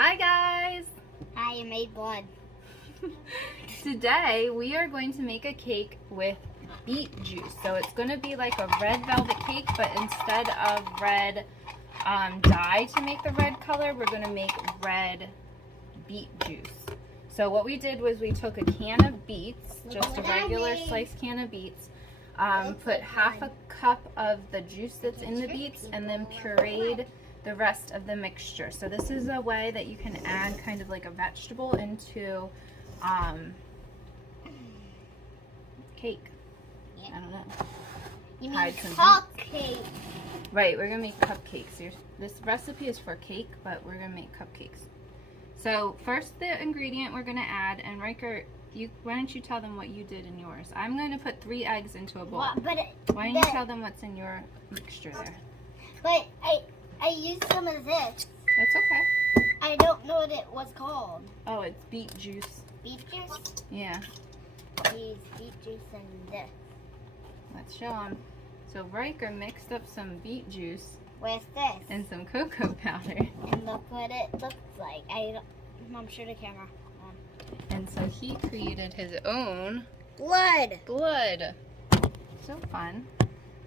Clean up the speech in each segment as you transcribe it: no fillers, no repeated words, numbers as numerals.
Hi guys! I made blood. Today we are going to make a cake with beet juice. So it's going to be like a red velvet cake, but instead of red dye to make the red color, we're going to make red beet juice. So what we did was we took a can of beets, just a regular sliced can of beets, put half a cup of the juice that's in the beets, and then pureed the rest of the mixture. So this is a way that you can add kind of like a vegetable into cake. Yeah. I don't know. You mean cupcake? Right, we're gonna make cupcakes. This recipe is for cake, but we're gonna make cupcakes. So first the ingredient we're gonna add, and Riker, why don't you tell them what you did in yours? I'm going to put 3 eggs into a bowl. Why don't you tell them what's in your mixture there? But I used some of this. That's okay. I don't know what it was called. Oh, it's beet juice. Beet juice? Yeah. Use beet juice and this. Let's show them. So Riker mixed up some beet juice. With this. And some cocoa powder. And look what it looks like. Mom, show the camera. And so he created his own blood. So fun.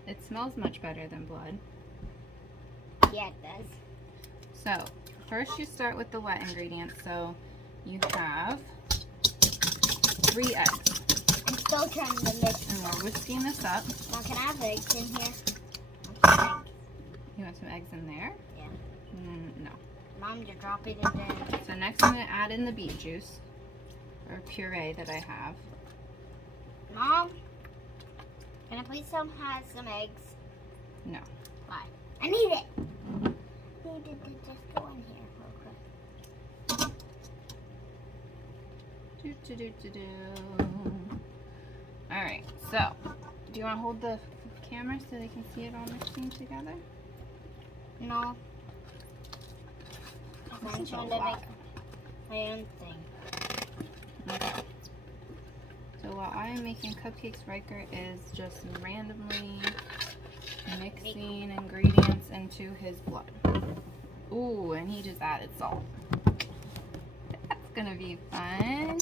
It smells much better than blood. Yeah, it does. So first you start with the wet ingredients. So you have 3 eggs. I'm still trying to mix. And we're whisking this up. Mom, can I have eggs in here? You want some eggs in there? Yeah. No. Mom, you're dropping it in. So next I'm going to add in the beet juice. Or puree that I have. Mom, can I please have some eggs? No. Why? I need it. I need it to just go in here real quick. Alright, so do you want to hold the camera so they can see it all mixing together? No. I'm trying to make my own thing. Okay. So while I'm making cupcakes, Riker is just randomly mixing ingredients into his blood. Ooh, and he just added salt. That's gonna be fun.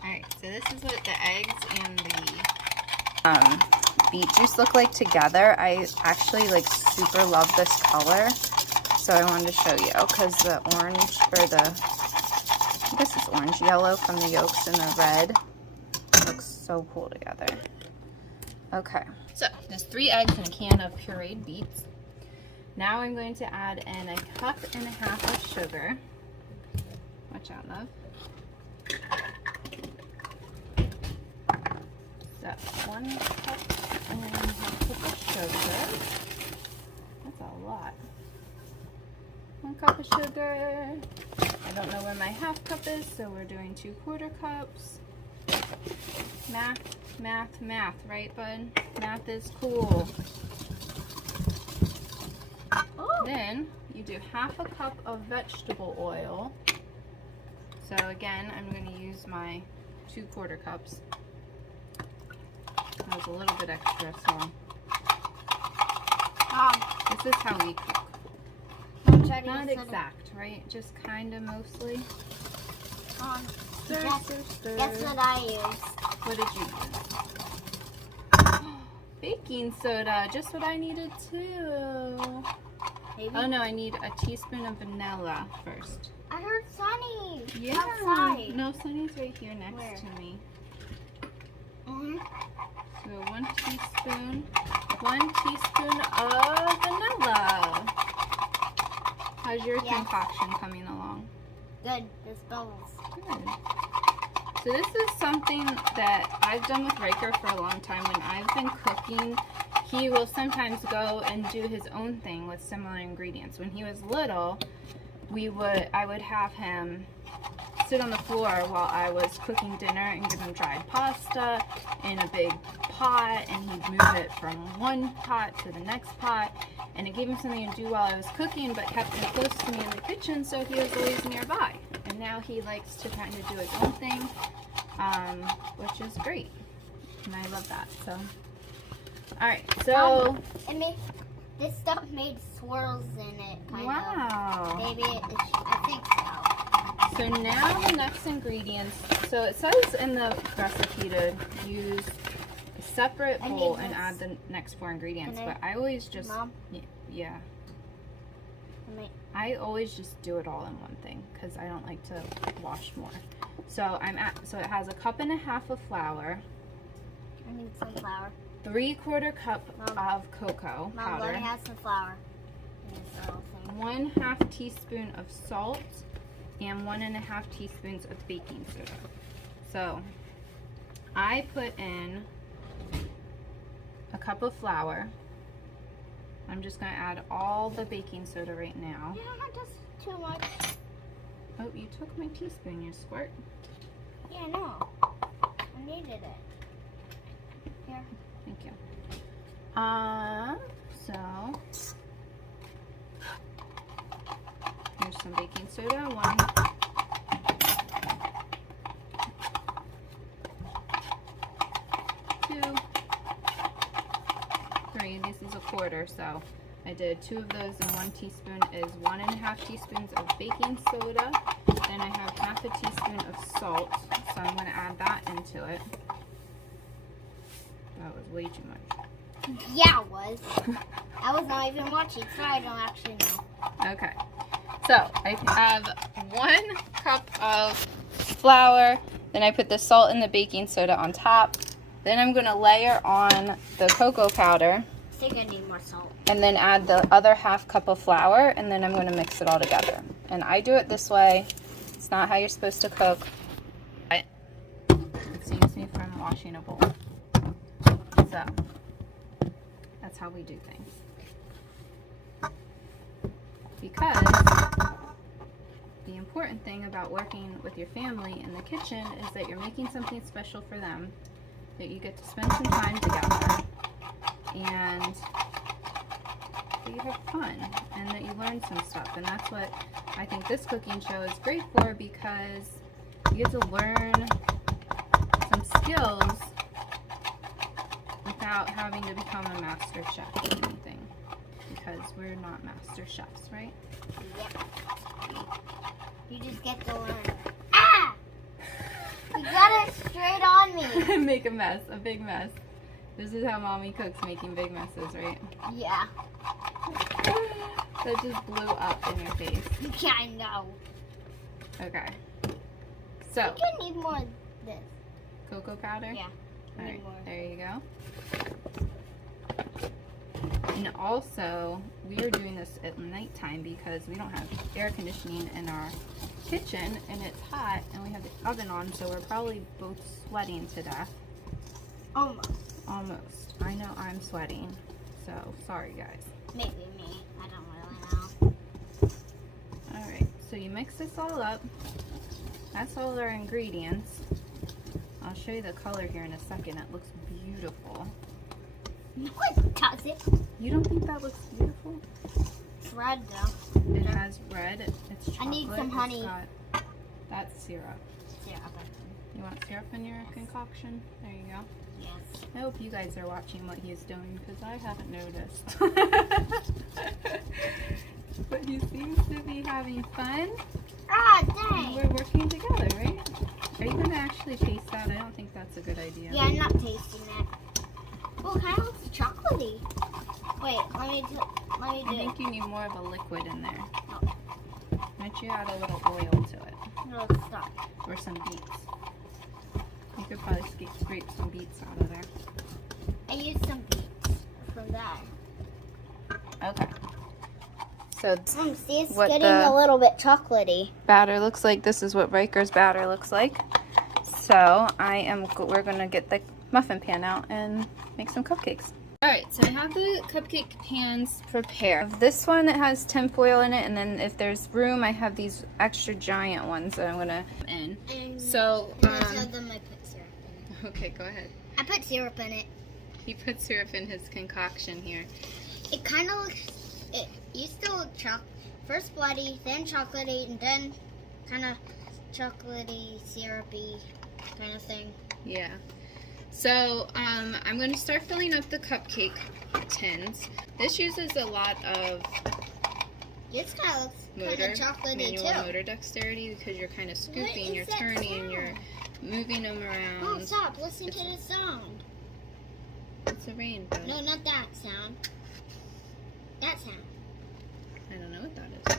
Alright, so this is what the eggs and the beet juice look like together. I actually super love this color, so I wanted to show you because the orange, or I guess it's orange yellow from the yolks and the red looks so cool together. Okay, so there's 3 eggs and a can of pureed beets. Now I'm going to add in 1.5 cups of sugar. Watch out, love. So 1.5 cups of sugar. That's a lot. 1 cup of sugar. I don't know where my 1/2 cup is, so we're doing 2/4 cups. Math, right, bud? Math is cool. Oh. Then you do 1/2 cup of vegetable oil. So again, I'm going to use my 2/4 cups. That was a little bit extra, so this is how we cook. Not exact, right? Just kind of mostly. Stir, stir, stir. Guess what I used? What did you use? Baking soda, just what I needed too. Maybe? Oh no, I need a teaspoon of vanilla first. I heard Sunny. Yeah. Outside. No, Sunny's right here next Where? to me. Mm-hmm. So 1 teaspoon of vanilla. How's your concoction coming along? Good. This bubbles. Good. So this is something that I've done with Riker for a long time. When I've been cooking, he will sometimes go and do his own thing with similar ingredients. When he was little, I would have him sit on the floor while I was cooking dinner and give him dried pasta in a big pot, and he'd move it from one pot to the next pot, and it gave him something to do while I was cooking, but kept him close to me in the kitchen, so he was always nearby. And now he likes to kind of do his own thing, which is great, and I love that. So, all right, so This stuff made swirls in it, kind wow. of. Maybe I think So now the next ingredients, so it says in the recipe to use a separate bowl and add the next 4 ingredients, but I always just, Mom? yeah. I always just do it all in one thing because I don't like to wash more. So so it has 1.5 cups of flour. I need some flour. 3/4 cup of cocoa Mom, powder. let me have some flour. 1/2 teaspoon of salt and 1.5 teaspoons of baking soda. So I put in a cup of flour. I'm just going to add all the baking soda right now. Yeah, that's too much. Oh, you took my teaspoon, you squirt. Yeah, no. I needed it. Here. Thank you. So here's some baking soda. 1, 2, 3. This is 1/4, so I did 2 of those, and 1 teaspoon is 1.5 teaspoons of baking soda. Then I have 1/2 teaspoon of salt, so I'm going to add that into it. That was way too much. Yeah, it was. I was not even watching, so I don't actually know. Okay, so I have 1 cup of flour, then I put the salt and the baking soda on top. Then I'm going to layer on the cocoa powder. I think I need more salt. And then add the other 1/2 cup of flour, and then I'm going to mix it all together. And I do it this way. It's not how you're supposed to cook. It saves me from washing a bowl. So that's how we do things. Because the important thing about working with your family in the kitchen is that you're making something special for them, that you get to spend some time together, and that you have fun, and that you learn some stuff. And that's what I think this cooking show is great for, because you get to learn some skills without having to become a master chef or anything, because we're not master chefs, right? Yep. You just get to learn. Ah! You got it straight on me. Make a mess, a big mess. This is how mommy cooks, making big messes, right? Yeah. That just blew up in your face. Yeah, I know. Okay. So, I think I need more of this. cocoa powder? Yeah. I need Alright, more. there you go. And also, we are doing this at nighttime because we don't have air conditioning in our kitchen, and it's hot, and we have the oven on, so we're probably both sweating to death. Almost. Almost. I know I'm sweating, so sorry guys. Maybe me. I don't really know. Alright, so you mix this all up. That's all our ingredients. I'll show you the color here in a second. It looks beautiful. No, it doesn't. You don't think that looks beautiful? It's red though. It has red. It's chocolate. I need some honey. That's syrup. Yeah, You want syrup in your concoction? There you go. yes. I hope you guys are watching what he's doing, because I haven't noticed. But he seems to be having fun. Ah, And dang. we're working together, right? Are you going to actually taste that? I don't think that's a good idea. Yeah, I'm not tasting it. Oh, it kind of looks chocolatey. Wait, let me do I it. think you need more of a liquid in there. Oh. Why don't you add a little oil to it? No, stop. Or some beets. You could probably scrape some beets out of there. I used some beets from that. Okay. So See, it's what getting the- a little bit chocolatey. batter looks like. This is what Riker's batter looks like. So we're gonna get the muffin pan out and make some cupcakes. Alright, so I have the cupcake pans prepared. This one that has tinfoil in it, and then if there's room, I have these extra giant ones that I'm gonna in. And So, most of them I put syrup in it. okay, go ahead. I put syrup in it. He put syrup in his concoction here. It kind of looks. It used to look first bloody, then chocolatey, and then kind of chocolatey, syrupy kind of thing. Yeah. So, I'm going to start filling up the cupcake tins. This uses a lot of This kind of looks kind motor, of chocolatey manual too. motor dexterity, because you're kind of scooping, What you're is that turning, sound? you're moving them Oh, around. stop! Listen to the sound. It's a rainbow. No, not that sound. That sound. I don't know what that is.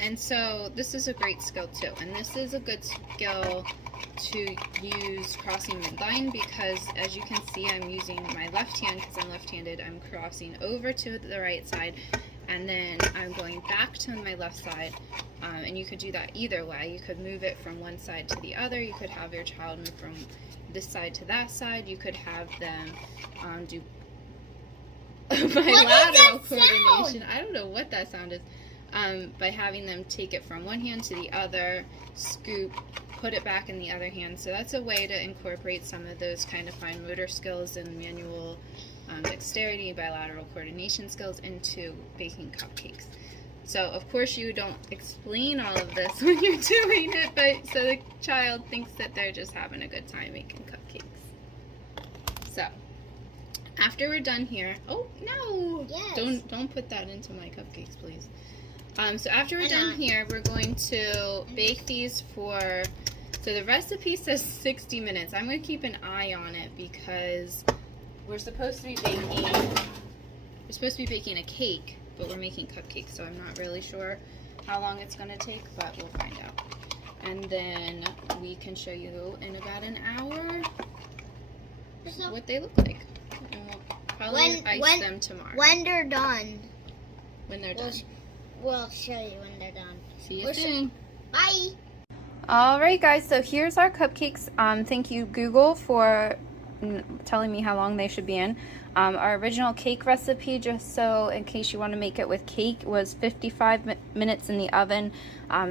And so this is a great skill too, and this is a good skill to use crossing midline, because as you can see, I'm using my left hand because I'm left-handed. I'm crossing over to the right side, and then I'm going back to my left side. And you could do that either way. You could move it from one side to the other. You could have your child move from this side to that side. You could have them do bilateral coordination. I don't know what that sound is. By having them take it from one hand to the other, scoop, put it back in the other hand. So that's a way to incorporate some of those kind of fine motor skills and manual dexterity, bilateral coordination skills into baking cupcakes. So of course you don't explain all of this when you're doing it, but so the child thinks that they're just having a good time making cupcakes. So after we're done here, oh no! Yes. Don't put that into my cupcakes, please. So after we're done here, we're going to bake these for, so the recipe says 60 minutes. I'm going to keep an eye on it because we're supposed to be baking a cake, but we're making cupcakes, so I'm not really sure how long it's going to take, but we'll find out. And then we can show you in about an hour what they look like. And we'll probably ice them tomorrow. When they're done. When they're done. We'll show you when they're done. See you soon. Bye. Alright guys, so here's our cupcakes. Thank you Google for telling me how long they should be in. Our original cake recipe, just so in case you want to make it with cake, was 55 minutes in the oven.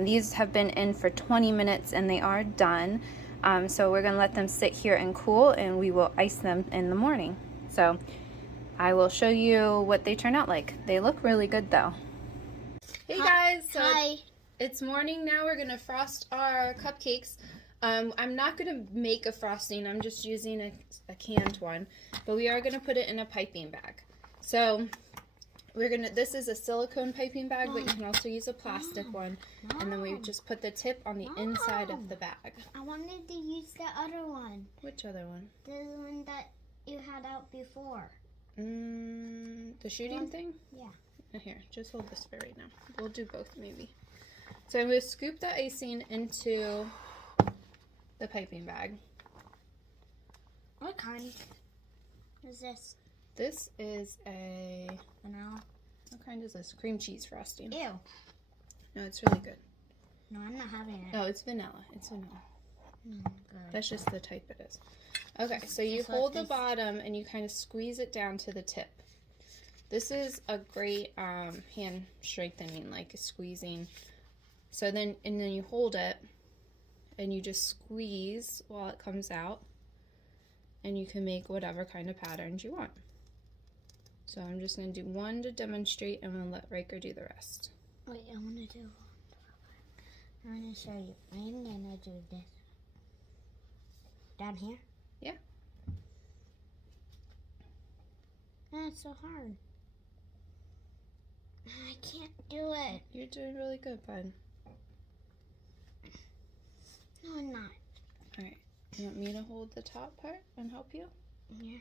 These have been in for 20 minutes and they are done. So we're going to let them sit here and cool, and we will ice them in the morning. So I will show you what they turn out like. They look really good though. Hey guys, so it's morning now. We're going to frost our cupcakes. I'm not going to make a frosting. I'm just using a canned one, but we are going to put it in a piping bag. So this is a silicone piping bag, but you can also use a plastic one. And then we just put the tip on the inside of the bag. I wanted to use the other one. Which other one? The one that you had out before. The shooting thing? Yeah. Here, just hold this for right now. We'll do both maybe. So I'm going to scoop the icing into the piping bag. What kind is this? This is a Vanilla. What kind is this? Cream cheese frosting. Ew. No, it's really good. No, I'm not having it. Oh, it's vanilla. It's vanilla. Good. That's just the type it is. Okay, so you hold the bottom and you kind of squeeze it down to the tip. This is a great hand strengthening, like squeezing. So then you hold it and you just squeeze while it comes out, and you can make whatever kind of patterns you want. So I'm just going to do one to demonstrate, and we'll let Riker do the rest. Wait, I want to do one. I want to show you. I'm going to do this. Down here? Yeah. That's so hard. I can't do it. You're doing really good, bud. No, I'm not. Alright, you want me to hold the top part and help you? Yeah.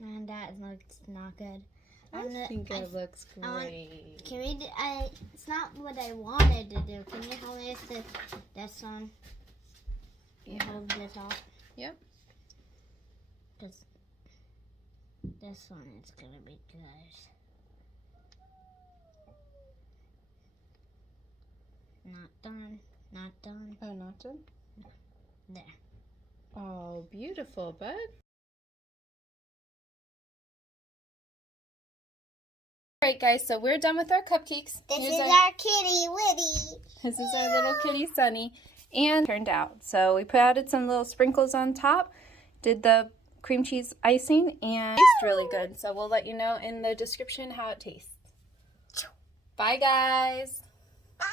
And that looks not good. I think it looks great. Can we do, it's not what I wanted to do. Can you help me with this one? Yeah. Hold the top. Yep. Because this one is going to be good. Not done. Not done. Oh, not done? There. Oh, beautiful, bud. Alright guys, so we're done with our cupcakes. This is our kitty, Witty. This is our little kitty, Sunny. And turned out. So we added some little sprinkles on top, did the cream cheese icing, and it tastes really good. So we'll let you know in the description how it tastes. Bye guys. Bye.